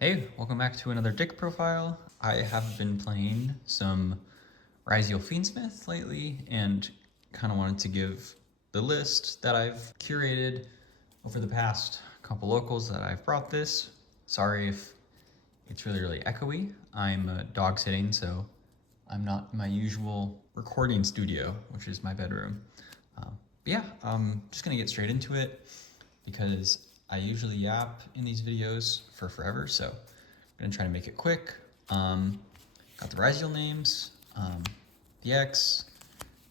Hey, welcome back to another Dick profile. I have been playing some Ryzeal Fiendsmith lately and kind of wanted to give the list that I've curated over the past couple locals that I've brought this. Sorry if it's really echoey. I'm dog sitting, so I'm not in my usual recording studio, which is my bedroom. But yeah, I'm just gonna get straight into it because I usually yap in these videos for forever, so I'm gonna try to make it quick. Got the Ryzeal names, the X,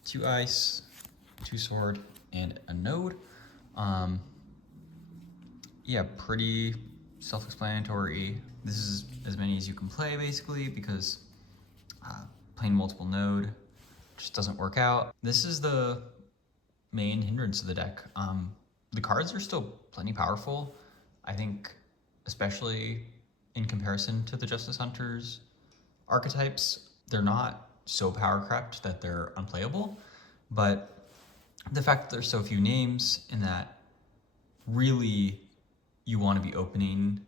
2 ice, 2 sword, and a node. Yeah, pretty self-explanatory. This is as many as you can play basically because playing multiple node just doesn't work out. This is the main hindrance of the deck. The cards are still plenty powerful. I think, especially in comparison to the Justice Hunters archetypes, they're not so power crept that they're unplayable. But the fact that there's so few names and that really you want to be opening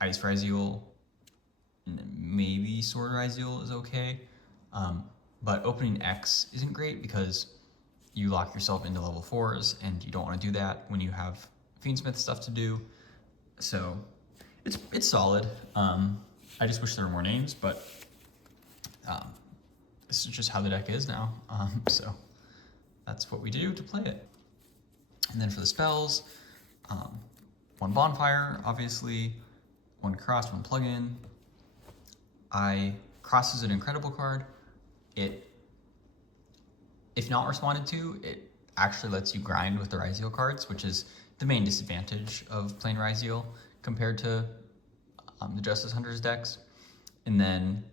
Ice Ryzeal, maybe Sword Ryzeal is okay. But opening X isn't great because you lock yourself into level 4s and you don't want to do that when you have Fiendsmith stuff to do. So it's solid. I just wish there were more names, but this is just how the deck is now. So that's what we do to play it. And then for the spells, 1 Bonfire, obviously, 1 Cross, 1 Plugin. Cross is an incredible card. If not responded to, it actually lets you grind with the Ryzeal cards, which is the main disadvantage of playing Ryzeal compared to the Justice Hunters decks. And then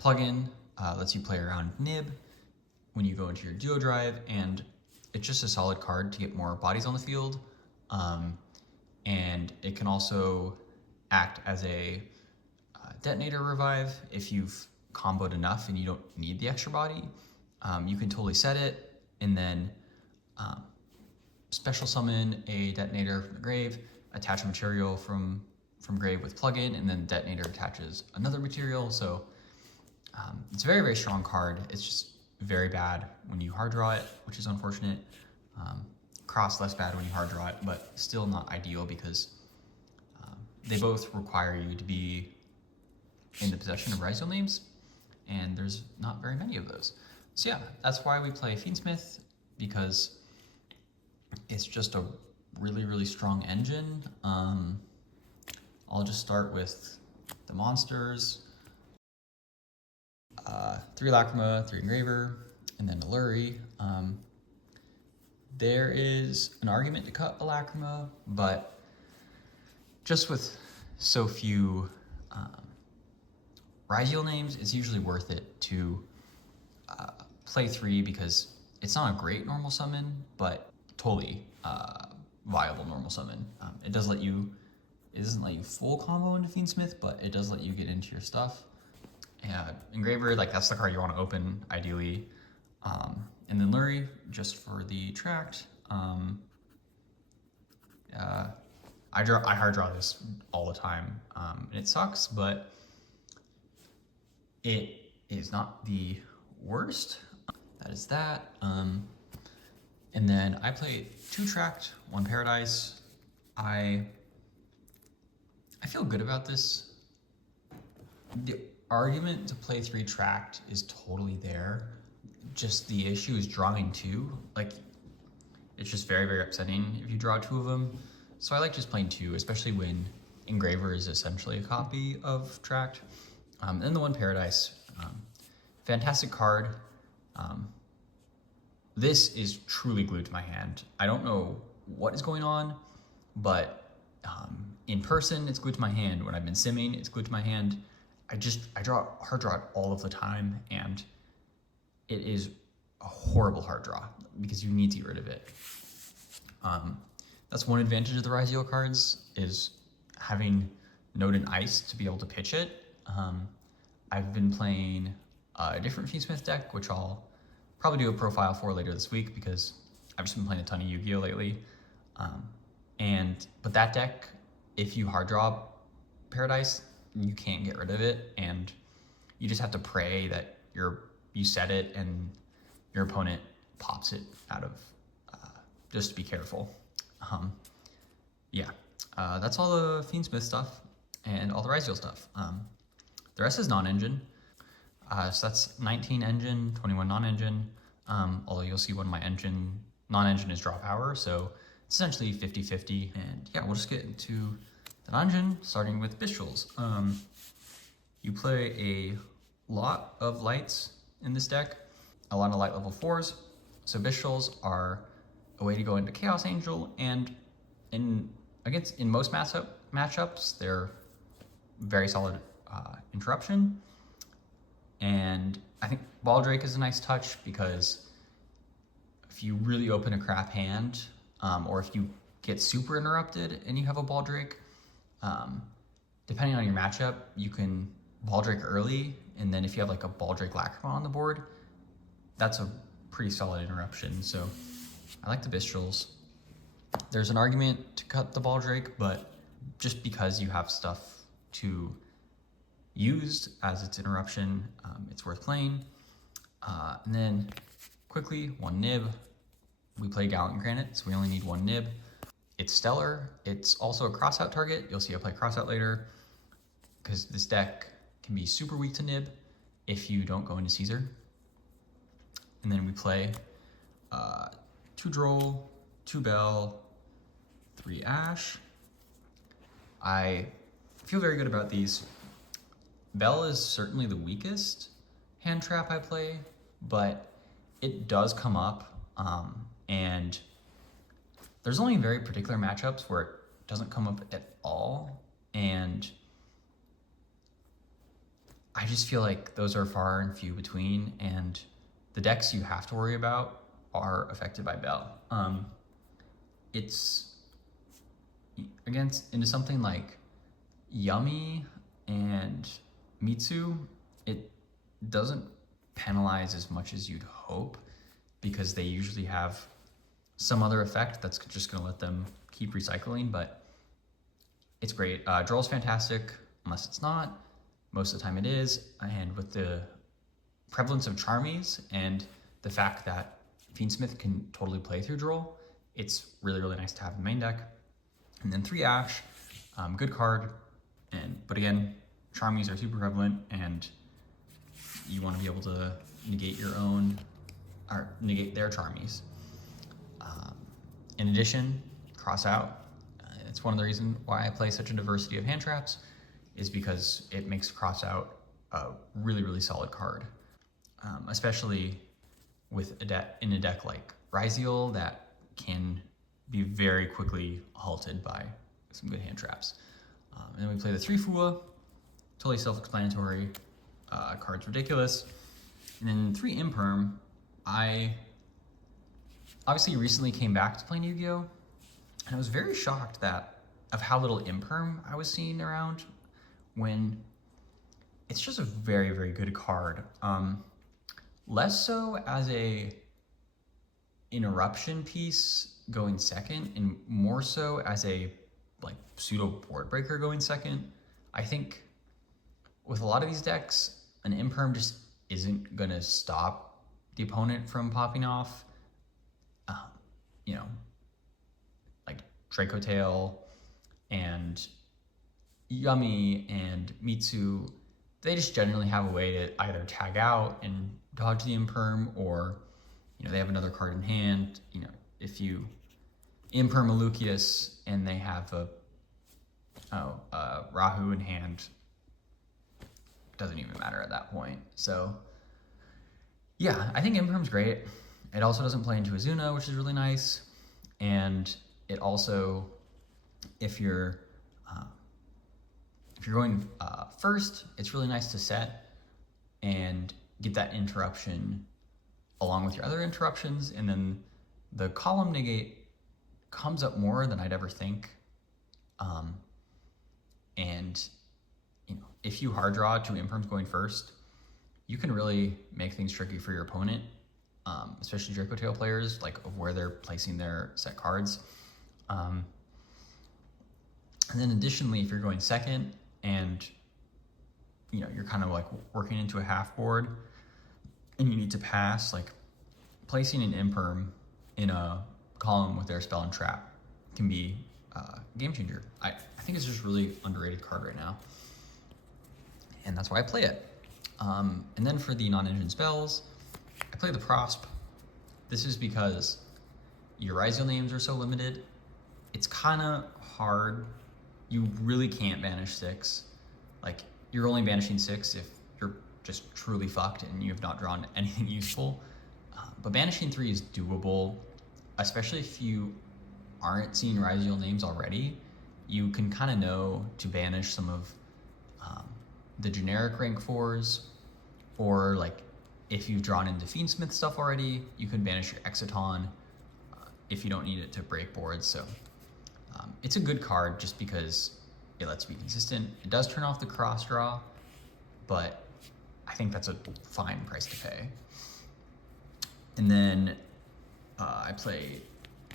Plugin lets you play around Nib when you go into your duo drive, and it's just a solid card to get more bodies on the field. And it can also act as a detonator revive if you've comboed enough and you don't need the extra body. You can totally set it and then special summon a detonator from the grave, attach a material from grave with plugin, and then detonator attaches another material. So it's a very strong card. It's just very bad when you hard draw it, which is unfortunate. Cross less bad when you hard draw it, but still not ideal because they both require you to be in the possession of Ryzeal names, and there's not very many of those. So yeah, that's why we play Fiendsmith, because it's just a really strong engine. I'll just start with the monsters. 3 Lacrima, 3 Engraver, and then a Lurry. There is an argument to cut a Lacrima, but just with so few Ryzeal names, it's usually worth it to play 3 because it's not a great normal summon, but totally viable normal summon. It doesn't let you full combo into Fiendsmith, but it does let you get into your stuff. Engraver, that's the card you want to open ideally. And then Lurry, just for the tract. I hard draw this all the time, and it sucks, but it is not the worst. That is that. And then I play 2 tract, 1 Paradise. I feel good about this. The argument to play 3 tract is totally there. Just the issue is drawing 2. It's just very upsetting if you draw 2 of them. So I like just playing 2, especially when Engraver is essentially a copy of tract. And the 1 Paradise, fantastic card. This is truly glued to my hand. I don't know what is going on, but in person, it's glued to my hand. When I've been simming, it's glued to my hand. I hard draw it all of the time, and it is a horrible hard draw because you need to get rid of it. That's one advantage of the Ryzeal cards, is having Node and Ice to be able to pitch it. I've been playing a different Fiendsmith deck, which I'll probably do a profile for later this week because I've just been playing a ton of Yu-Gi-Oh lately. But that deck, if you hard draw Paradise, you can't get rid of it, and you just have to pray that you set it and your opponent pops it out of, just be careful. Yeah, that's all the Fiendsmith stuff and all the Ryzeal stuff. The rest is non-engine. So that's 19 engine, 21 non-engine. Although you'll see when my non-engine is draw power, so it's essentially 50-50. And yeah, we'll just get into the non-engine, starting with Bestials. You play a lot of lights in this deck, a lot of light level 4s. So Bestials are a way to go into Chaos Angel, and in most matchups, they're very solid interruption. And I think Baldrake is a nice touch, because if you really open a crap hand, or if you get super interrupted and you have a Baldrake, depending on your matchup, you can Baldrake early, and then if you have like a Baldrake Lacrima on the board, that's a pretty solid interruption. So I like the Bestials. There's an argument to cut the Baldrake, but just because you have stuff to use as its interruption, it's worth playing. And then quickly, one nib. We play Gallant Granite, so we only need one nib. It's stellar. It's also a crossout target. You'll see I play crossout later, because this deck can be super weak to nib if you don't go into Caesar. And then we play 2 Droll, 2 Bell, 3 Ash. I feel very good about these. Bell is certainly the weakest hand trap I play, but it does come up, and there's only very particular matchups where it doesn't come up at all, and I just feel like those are far and few between, and the decks you have to worry about are affected by Bell. It's into something like Yummy and Mitsu, it doesn't penalize as much as you'd hope, because they usually have some other effect that's just going to let them keep recycling, but it's great. Droll's fantastic, unless it's not. Most of the time it is, and with the prevalence of Charmies and the fact that Fiendsmith can totally play through Droll, it's really, really nice to have in the main deck. And then 3 Ash, good card, but again, Charmies are super prevalent, and you want to be able to negate their Charmies. In addition, cross out. It's one of the reasons why I play such a diversity of hand traps, is because it makes cross out a really, really solid card, especially with in a deck like Ryzeal that can be very quickly halted by some good hand traps. And then we play the 3 Fua, totally self-explanatory. Card's ridiculous. And then 3 Imperm. I obviously recently came back to playing Yu-Gi-Oh! And I was very shocked of how little Imperm I was seeing around, when it's just a very, very good card. Less so as a interruption piece going second, and more so as a like pseudo board breaker going second. I think with a lot of these decks, an Imperm just isn't gonna stop the opponent from popping off. Like Draco Tail and Yummy and Mitsu, they just generally have a way to either tag out and dodge the Imperm, or they have another card in hand. If you Imperm a Lucius and they have a Rahu in hand, doesn't even matter at that point. So yeah, I think Imperm's great. It also doesn't play into Azuna, which is really nice. And it also, if you're going first, it's really nice to set and get that interruption along with your other interruptions, and then the column negate comes up more than I'd ever think. And if you hard draw 2 Imperms going first, you can really make things tricky for your opponent, especially Draco Tail players, like of where they're placing their set cards. And then additionally, if you're going second and you know, you're kind of like working into a half board and you need to pass, like placing an imperm in a column with their spell and trap can be a game changer. I think it's just really underrated card right now. And that's why I play it. And then for the non-engine spells, I play the Prosp. This is because your Ryzeal names are so limited. It's kind of hard. You really can't banish 6. Like, you're only banishing 6 if you're just truly fucked and you have not drawn anything useful. But banishing 3 is doable, especially if you aren't seeing Ryzeal names already. You can kind of know to banish some of the generic rank 4s, or like if you've drawn into Fiendsmith stuff already, you can banish your Exciton if you don't need it to break boards. So it's a good card just because it lets you be consistent. It does turn off the cross draw, but I think that's a fine price to pay. And then I play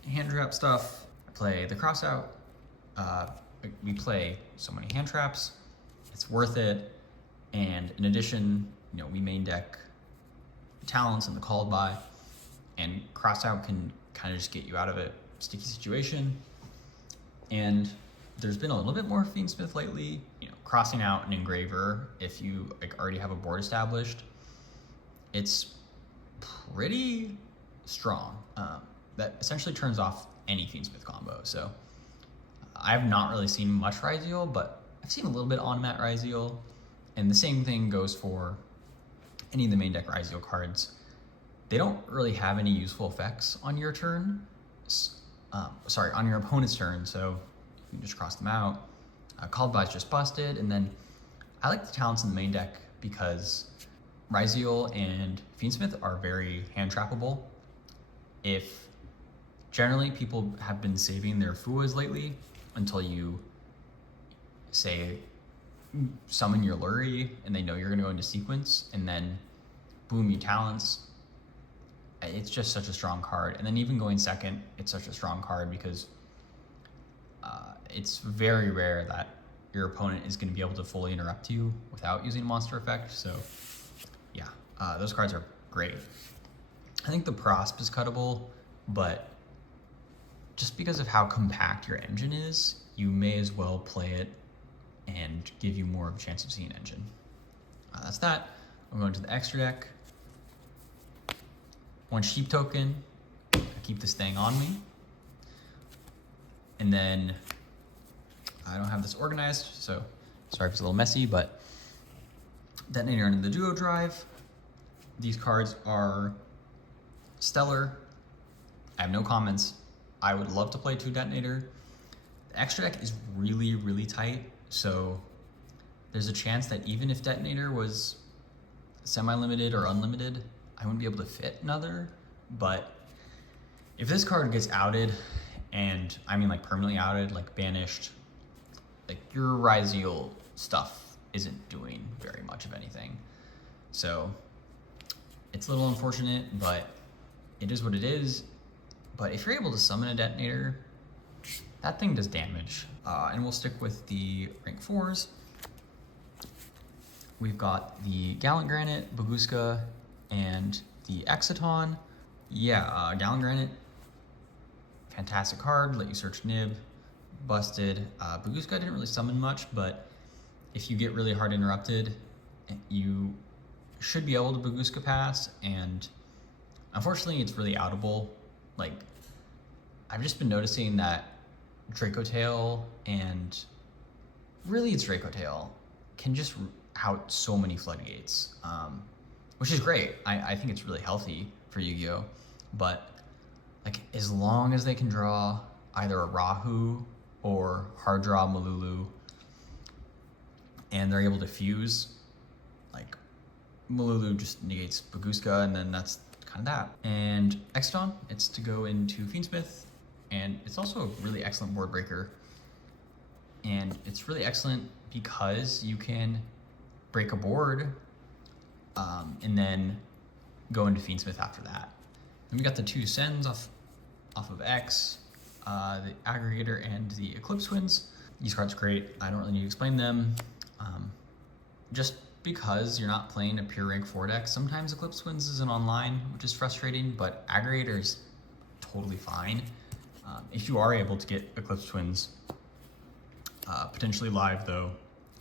hand trap stuff. I play the cross out. We play so many hand traps. It's worth it. And in addition, you know, we main deck talents and the called by, and cross out can kind of just get you out of a sticky situation. And there's been a little bit more Fiendsmith lately, you know, crossing out an engraver if you like already have a board established. It's pretty strong. That essentially turns off any Fiendsmith combo. So I have not really seen much Ryzeal, but I've seen a little bit on mat Ryzeal, and the same thing goes for any of the main deck Ryzeal cards. They don't really have any useful effects on your turn. On your opponent's turn, so you can just cross them out. Called by is just busted, and then I like the talents in the main deck because Ryzeal and Fiendsmith are very hand trappable. If generally people have been saving their Fuas lately until you say summon your Lurie and they know you're gonna go into sequence, and then boom, you talents. It's just such a strong card. And then even going second, it's such a strong card because it's very rare that your opponent is going to be able to fully interrupt you without using a monster effect. So yeah, those cards are great. I think the Prosp is cuttable, but just because of how compact your engine is, you may as well play it and give you more of a chance of seeing engine. That's that. I'm going to the extra deck. 1 sheep token. I keep this thing on me. And then I don't have this organized, so sorry if it's a little messy, but Detonator into the Duo Drive. These cards are stellar. I have no comments. I would love to play 2 Detonator. The extra deck is really, really tight, so there's a chance that even if Detonator was semi-limited or unlimited, I wouldn't be able to fit another. But if this card gets outed, and I mean like permanently outed, like banished, like your Ryzeal stuff isn't doing very much of anything. So it's a little unfortunate, but it is what it is. But if you're able to summon a Detonator, that thing does damage. And we'll stick with the rank 4s. We've got the Gallant Granite, Baguska, and the Exciton. Yeah, Gallant Granite, fantastic card, let you search Nib, busted. Baguska didn't really summon much, but if you get really hard interrupted, you should be able to Baguska pass, and unfortunately it's really outable. Like, I've just been noticing that Draco Tail, and really it's Draco Tail, can just out so many floodgates, which is great. I think it's really healthy for Yu-Gi-Oh! But like, as long as they can draw either a Rahu or hard draw Malulu, and they're able to fuse, like Malulu just negates Baguska, and then that's kind of that. And Exciton, it's to go into Fiendsmith, and it's also a really excellent board breaker. And it's really excellent because you can break a board and then go into Fiendsmith after that. Then we got the 2 Sens off of X, the Aggregator and the Eclipse Twins. These cards are great. I don't really need to explain them. Just because you're not playing a pure rank 4 deck, sometimes Eclipse Twins isn't online, which is frustrating, but Aggregator is totally fine. If you are able to get Eclipse Twins potentially live though,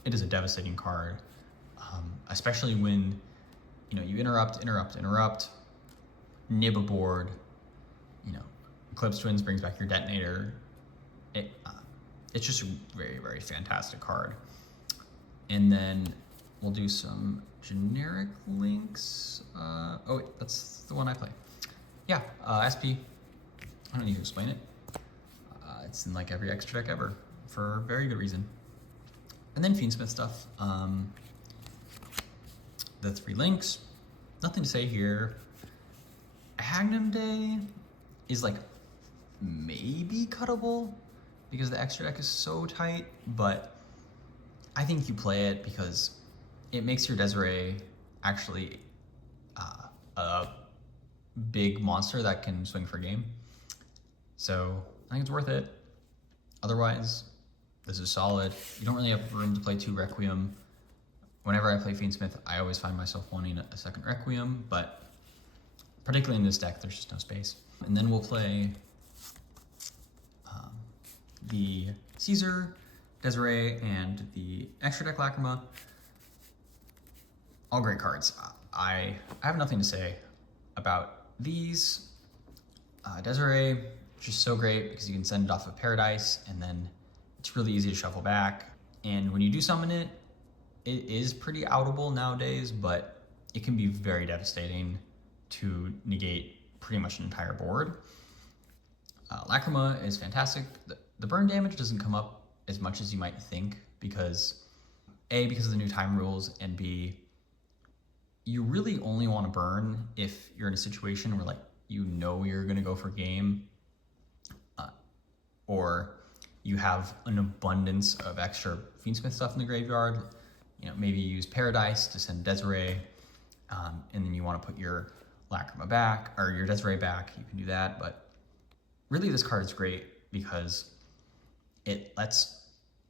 it is a devastating card, especially when you interrupt, nib a board, Eclipse Twins brings back your detonator. It's just a very, very fantastic card. And then we'll do some generic links. Oh wait, that's the one I play. Yeah, SP, I don't need to explain it. It's in like every extra deck ever for very good reason. And then Fiendsmith stuff. The 3 links, nothing to say here. Hagnum Day is like maybe cuttable because the extra deck is so tight, but I think you play it because it makes your Desiree actually a big monster that can swing for game. So I think it's worth it. Otherwise, this is solid. You don't really have room to play 2 Requiem. Whenever I play Fiendsmith, I always find myself wanting a second Requiem, but particularly in this deck, there's just no space. And then we'll play the Caesar, Desiree, and the extra deck Lacrima. All great cards. I have nothing to say about these. Desiree, just so great because you can send it off of Paradise, and then it's really easy to shuffle back. And when you do summon it, it is pretty outable nowadays, but it can be very devastating to negate pretty much an entire board. Lacrima is fantastic. The burn damage doesn't come up as much as you might think because A, because of the new time rules, and B, you really only want to burn if you're in a situation where you're gonna go for game, or you have an abundance of extra Fiendsmith stuff in the graveyard. Maybe you use Paradise to send Desiree, and then you want to put your Lacrima back, or your Desiree back, you can do that. But really this card is great because it lets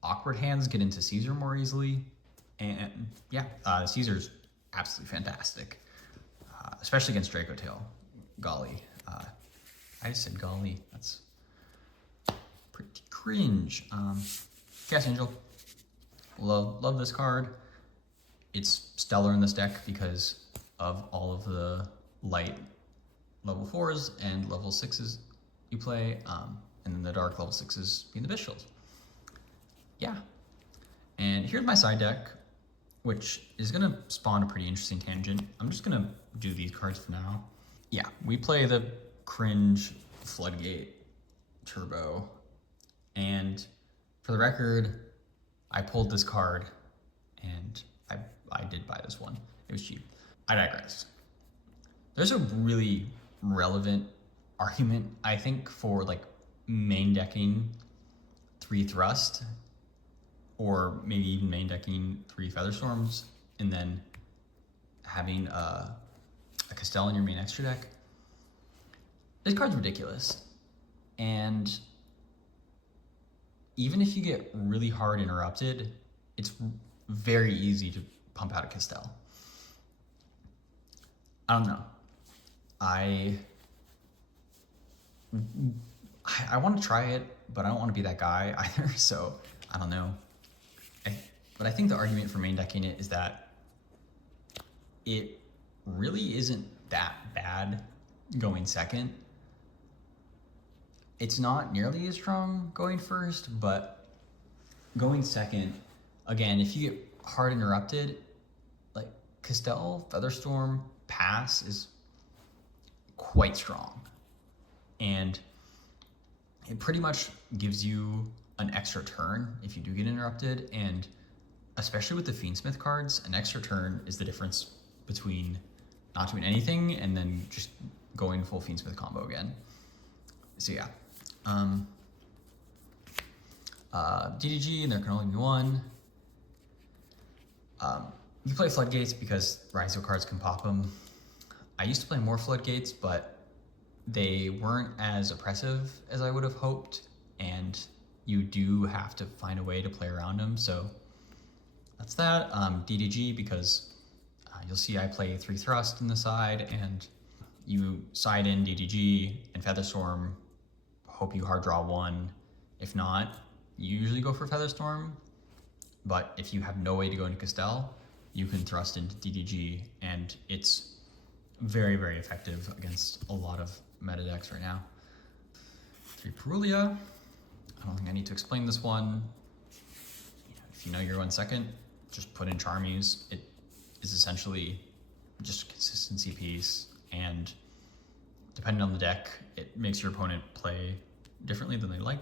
awkward hands get into Caesar more easily. And yeah, Caesar's absolutely fantastic, especially against Draco Tail. Golly. I just said golly. That's pretty cringe. Cast Angel. Love this card. It's stellar in this deck because of all of the light level 4s and level 6s you play, and then the dark level 6s being the Bish Shield. Yeah. And here's my side deck, which is gonna spawn a pretty interesting tangent. I'm just gonna do these cards for now. Yeah, we play the cringe Floodgate Turbo, and for the record, I pulled this card and I did buy this one. It was cheap. I digress. There's a really relevant argument, I think, for main decking 3 Thrust, or maybe even main decking 3 Featherstorms, and then having a Castell in your main extra deck. This card's ridiculous. And even if you get really hard interrupted, it's very easy to pump out a Castell. I don't know. I want to try it, but I don't want to be that guy either, so I don't know. But I think the argument for main decking it is that it really isn't that bad going second. It's not nearly as strong going first, but going second, again, if you get hard interrupted, Castell, Featherstorm, Pass is quite strong. And it pretty much gives you an extra turn if you do get interrupted. And especially with the Fiendsmith cards, an extra turn is the difference between not doing anything and then just going full Fiendsmith combo again. So yeah. DDG, and there can only be one. You play Floodgates because Ryzeal cards can pop them. I used to play more Floodgates, but they weren't as oppressive as I would have hoped, and you do have to find a way to play around them. So that's that. DDG, because you'll see I play 3 Thrust in the side, and you side in DDG and Featherstorm, hope you hard draw 1. If not, you usually go for Featherstorm, but if you have no way to go into Castell, you can thrust into DDG, and it's very, very effective against a lot of meta decks right now. 3 Perulia. I don't think I need to explain this one. If you know your 1 second, just put in Charmies. It is essentially just a consistency piece, and depending on the deck, it makes your opponent play differently than they like.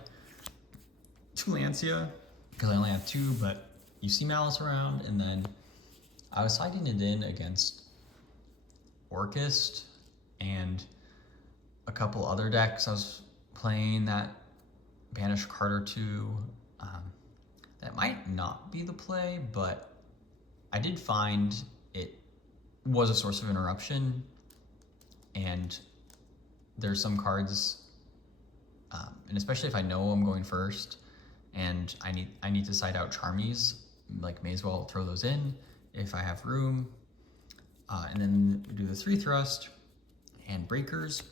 2 Lancia, because I only have 2, but you see Malice around, and then I was siding it in against Orchist and a couple other decks I was playing that banish card or 2. That might not be the play, but I did find it was a source of interruption, and there's some cards, and especially if I know I'm going first and I need to side out Charmies, like may as well throw those in if I have room, and then do the 3 Thrust and Breakers.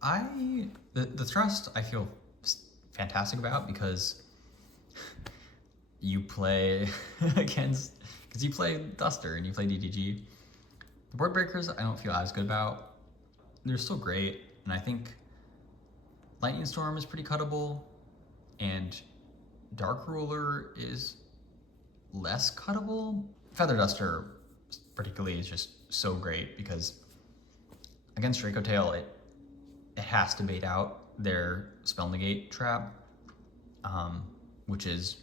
The Thrust I feel fantastic about, because you play because you play Duster and you play DDG. The Board Breakers I don't feel as good about. They're still great, and I think Lightning Storm is pretty cuttable, and Dark Ruler is less cuttable. Feather Duster particularly is just so great, because against Draco Tail it has to bait out their Spell Negate trap, which is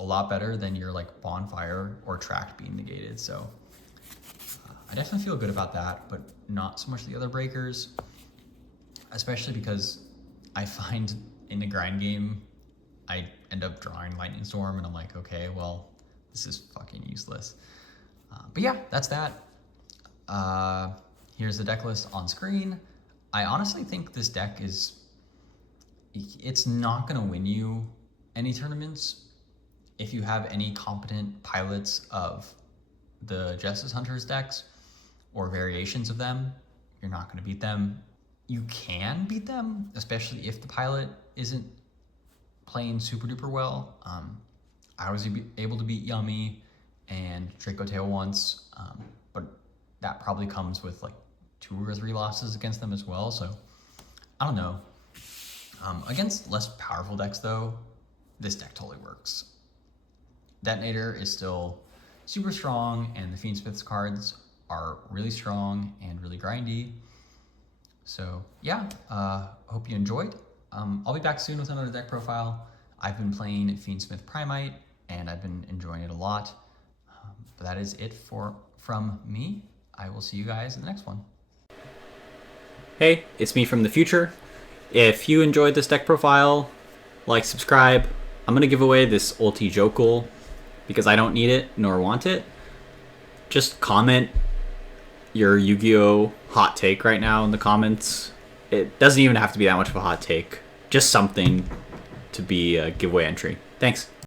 a lot better than your like Bonfire or Tract being negated. So I definitely feel good about that, but not so much the other breakers, especially because I find in the grind game, I end up drawing Lightning Storm, and I'm like, okay, well, this is fucking useless. But yeah, that's that. Here's the deck list on screen. I honestly think this deck it's not gonna win you any tournaments. If you have any competent pilots of the Justice Hunters decks or variations of them, you're not gonna beat them. You can beat them, especially if the pilot isn't playing super duper well. I was able to beat Yummy and Draco Tail once, but that probably comes with like 2 or 3 losses against them as well. So I don't know. Against less powerful decks though, this deck totally works. Detonator is still super strong, and the Fiendsmith's cards are really strong and really grindy. So yeah, hope you enjoyed. I'll be back soon with another deck profile. I've been playing Fiendsmith Primite, and I've been enjoying it a lot. But that is it from me. I will see you guys in the next one. Hey, it's me from the future. If you enjoyed this deck profile, like, subscribe. I'm going to give away this Ulti Jokul because I don't need it nor want it. Just comment your Yu-Gi-Oh! Hot take right now in the comments. It doesn't even have to be that much of a hot take. Just something to be a giveaway entry. Thanks.